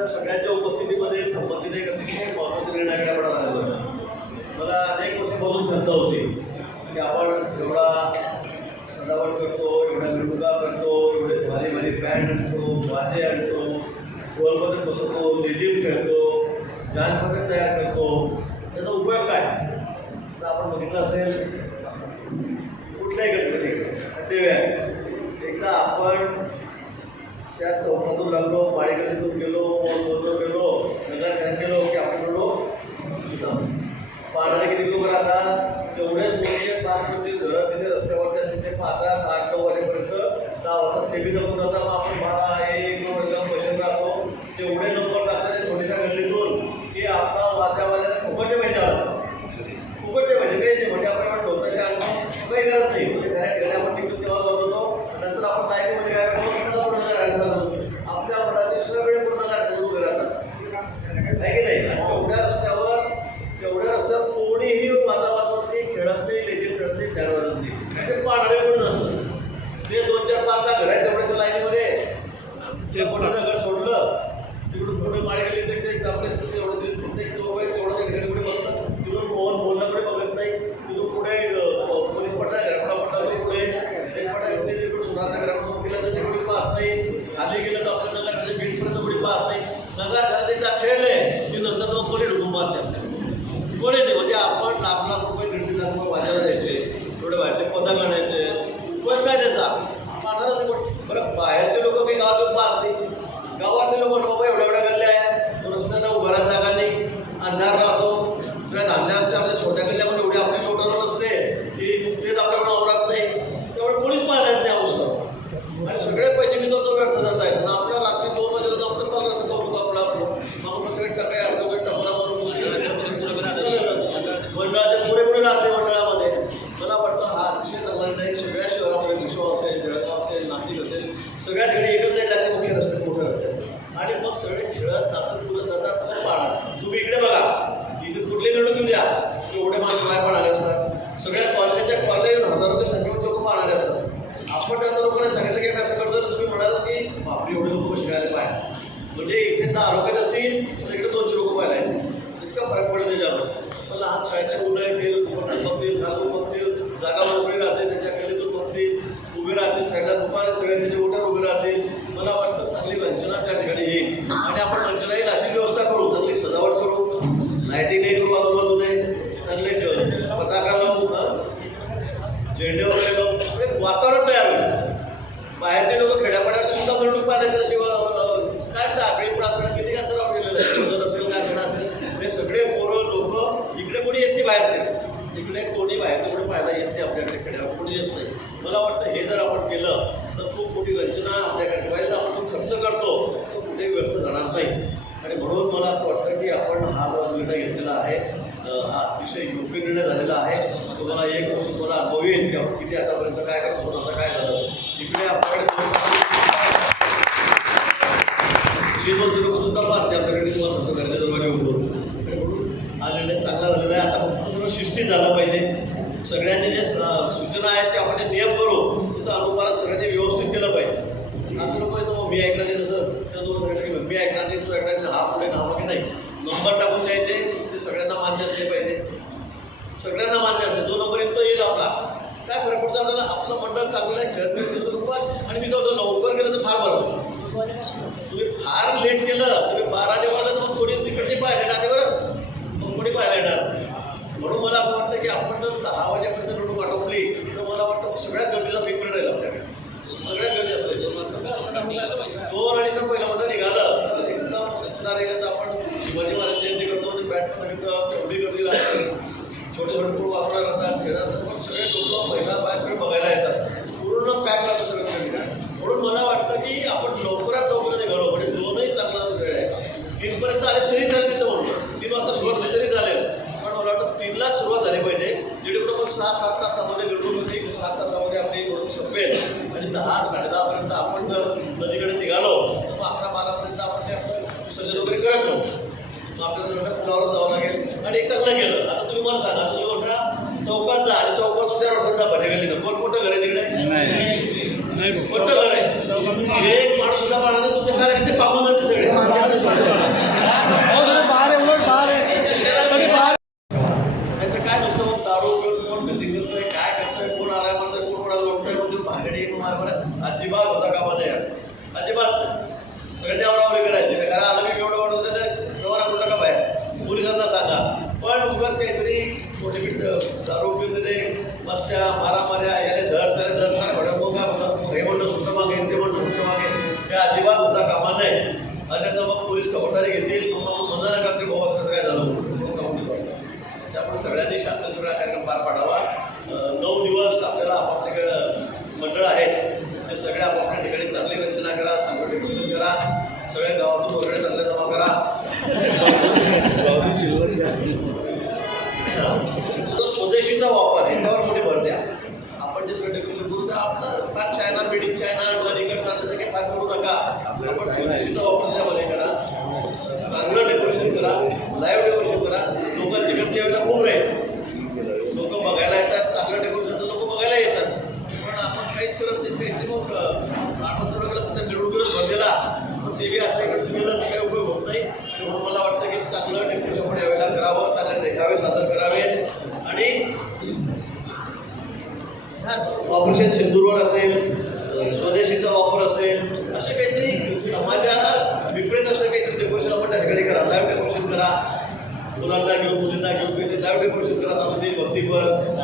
आपल्या सगळ्यांच्या उपस्थितीमध्ये संबंधित एक अतिशय महत्त्वाचा निर्णय घेण्याकडे झालेला होता मला अनेक वर्षापासून खंत होती. की आपण एवढा सजावट करतो एवढा मिरवणुका करतो एवढे भारी भारी बँड आणतो वाजे आणतो गोलमध्ये बसवतो लेझिम खेळतो जानपदे तयार करतो त्याचा उपयोग काय तर आपण बघितलं असेल कुठल्याही गणपती देव्या एकदा आपण त्या चौकातून लागलो माळीगलीतून गेलो बोललो गेलो नगर खेळात गेलो की आपण गेलो पाण्याला किती लोक राहतात तेवढेच मोठे पाच मोठी घरं तिथे रस्त्यावरती असतील ते पाहतात आठ नऊ वाजेपर्यंत दहा वाजता ते बी जमून जातात मग आपण बारा एक दोन वाजता पैसे राहतो तेवढे लोक त्या छोट्याशा गल्लीतून की आता वाजा वाजायला फुकटे आलं फुकटे म्हणजे ते म्हणजे आपण डोक्याचे आणतो काही गरज नाही. म्हणजे घरात घरी आपण टिकून तेव्हा बघतो नंतर आपण सायकलमध्ये काय करतो पूर्ण गाडी चालवतो आपल्या मनाची सगळे पूर्ण गाडी उभे राहतात आहे की नाही? तेवढ्या रस्त्यावर तेवढ्या रस्त्यावर कोणीही माझा नाही खेळत नाही लेझिम खेळत नाही खेळ वाजवत नाही. ते पाडरे कोणी नसतं. ते दोन चार पाच दहा घर आहेत तेवढ्या लाईनीमध्ये ते कोणाचं घर सोडलं तिकडून पुढे माळे गेले ते ते आपले तेवढं ते प्रत्येक चौक आहे तेवढं ते घरी पुढे बघतात तिकडून मोहन बोलण्याकडे बघत नाही तिकडून पुढे अं, पोलीस पडला घराला पडला पुढे ते पडला इकडे तिकडून सुधारणा घराकडून गेलं तर कोणी पाहत नाही खाली गेलं तर आपल्या नगर त्याच्या बीडपर्यंत कोणी पाहत नाही नगर घरात एकदा खेळले की नंतर मग कोणी ढुकून पाहते आपल्याला कोणी नाही म्हणजे आपण लाख लाख रुपये दीड दीड लाख रुपये बाजारात द्यायचे थोडे बाहेरचे पदक आणायचे पण काय देता पाठाला नाही कोण बरं बाहेरचे लोक काही गावातून पाहत नाही गावातले लोक बाबा एवढ्या एवढ्या गल्ल्या आहे रस्त्यांना उभा राहा जागा नाही अंधार राहतो सगळ्या धान्य असते आपल्या छोट्या किल्ल्यामध्ये एवढी आपली लोटं असते. की तेच आपल्याकडे आवरात नाही. त्यामुळे कोणीच पाहिलं नाही अवसर आणि सगळे पैसे मी तो व्यर्थ जात आहे. आणि आपल्या रात्री दोन वाजेला आपलं चालू राहतं. कौतुक आपला मग आपण. सगळे टकाय अर्धवट टपरा मंडळाचे पुरे पुढे राहते मंडळामध्ये. मला वाटतं हा अतिशय चांगला निर्णय सगळ्या शहरामध्ये विश्व असेल जळगाव असेल नाशिक असेल सगळ्या ठिकाणी एकच नाही लागते मोठे रस्ते मोठे रस्ते. आणि मग सगळे खेळ झेंडे वगैरे लावून. एक वातावरण तयार होईल. बाहेरचे लोक खेड्यापाड्यावर सुद्धा मिळून पाहिजे शिवाय काय टाकळी प्रासकडे किती अंतरावर गेलेलं आहे. जर असेल कारखाना असेल हे सगळे पोरं लोक इकडे कोणी येत नाही बाहेरचे. इकडे कोणी बाहेरचे कोणी पाहायला येत नाही आपल्याकडे खेड्यावर कोणी येत नाही. मला वाटतं हे जर आपण केलं तर खूप मोठी रचना आपल्याकडे ठेवायला आपण जो खर्च करतो तो कुठेही व्यर्थ जाणार नाही. आणि म्हणून मला असं वाटतं की आपण हा जो निर्णय घेतलेला आहे हा अतिशय योग्य निर्णय झालेला आहे. तुम्हाला एक वर्ष तुम्हाला अनुभव येईल की? आपण किती आतापर्यंत काय करतो आता काय झालं? इकडे आपण श्रीमंत लोक सुद्धा पाहते आपल्याकडे तुम्हाला गरजेचं दरवाजे उभं हा निर्णय चांगला झालेला आहे. आता फक्त सगळं शिस्तीत झालं पाहिजे. सगळ्यांचे जे सूचना आहेत ते आपण जे नियम करू तिथं अनुपानात सगळ्यांनी व्यवस्थित केलं पाहिजे. असं नको तो मी ऐकणार नाही तसं मी ऐकणार नाही तू ऐकणार हा पुढे नाव की नाही. नंबर टाकून द्यायचे. सगळ्यांना मान्य असले पाहिजे. सगळ्यांना मान्य असले जो नंबरपर्यंत येईल आपला. काय फरक पडतो आपल्याला? आपलं मंडळ चांगलं आहे खेळत खेळत आणि मी जाऊ लवकर गेलं तर फार बरं तुम्ही फार लेट केलं तुम्ही बारा वाजता तर मग कोणी तिकडचे पाहायला येणार ते बरं. मग कोणी पाहायला येणार म्हणून मला असं वाटतं की आपण जर दहा वाजेपर्यंत निवडणूक आटोपली तर मला वाटतं सगळ्यात गर्दीचा पीक मिळेल आपल्याकडे. सगळ्यात गर्दी असेल दोन अडीचचा पहिला मध्ये निघालं तर एकदम रचना निघालं तर आपण शिवाजी महाराज जयंती करतो आणि बॅट सांगितलं एवढी गर्दी राहते छोटे छोटे पूल वापरणार राहतात खेळत राहतात पण सगळे लोक महिला बाय सगळे बघायला येतात पूर्ण पॅक राहतं सगळं त्या ठिकाणी म्हणून मला वाटतं की आपण लवकरात लवकर निघालो म्हणजे दोनही चांगला वेळ आहे तीनपर्यंत आले तरी चालेल तिथं म्हणतो तीन वाजता सुरुवात झाली तरी चालेल पण मला वाटतं तीनलाच सुरुवात झाली पाहिजे जेणेकरून आपण सहा सात तासामध्ये मिळून होते सात तासामध्ये आपली निवडणूक संपेल. आणि दहा साडेदहापर्यंत आपण जर नदीकडे निघालो तर मग अकरा बारापर्यंत आपण ते विसर्जन वगैरे करत. जाऊ मग आपल्याला सगळ्या पुलावर जावं लागेल. आणि एक चांगलं केलं. आता तुम्ही मला सांगा तुम्ही मोठा चौकात जा आणि चौकात त्या वर्षात जा भजे गेले कोण मोठं घर आहे तिकडे? कोणतं घर आहे. एक माणूस सुद्धा पाहणार तुमच्या ते पाहून जाते सगळे. अन्यथा मग पोलीस खबरदारी घेतील. मग मनाला आपली भाऊ असं काय झालं? म्हणून. त्यामुळे सगळ्यांनी शांत सगळा कार्यक्रम पार पाडावा. नऊ दिवस आपल्याला आपापल्याकडं मंडळ आहेत. ते सगळे आपापल्या ठिकाणी चांगली रचना करा चांगलं डेकोरेशन करा. सगळ्या गावातून वगैरे चांगले जमा करा. तो स्वदेशीचा वापर याच्यावर चांगलं डेप्युटेशन यावेळेला करावं चांगले देखावे सादर करावे आणि ऑपरेशन सिंधूरवर असेल स्वदेशीचा वापर असेल असे काहीतरी समाजाला विपरीत असं काहीतरी डेकोरेशन आपण त्या ठिकाणी करा. लाईव्ह डेकोरेशन करा. मुलांना घेऊन मुलींना घेऊन लाईव्ह डेकोरेशन करा त्यामध्ये भक्तीपर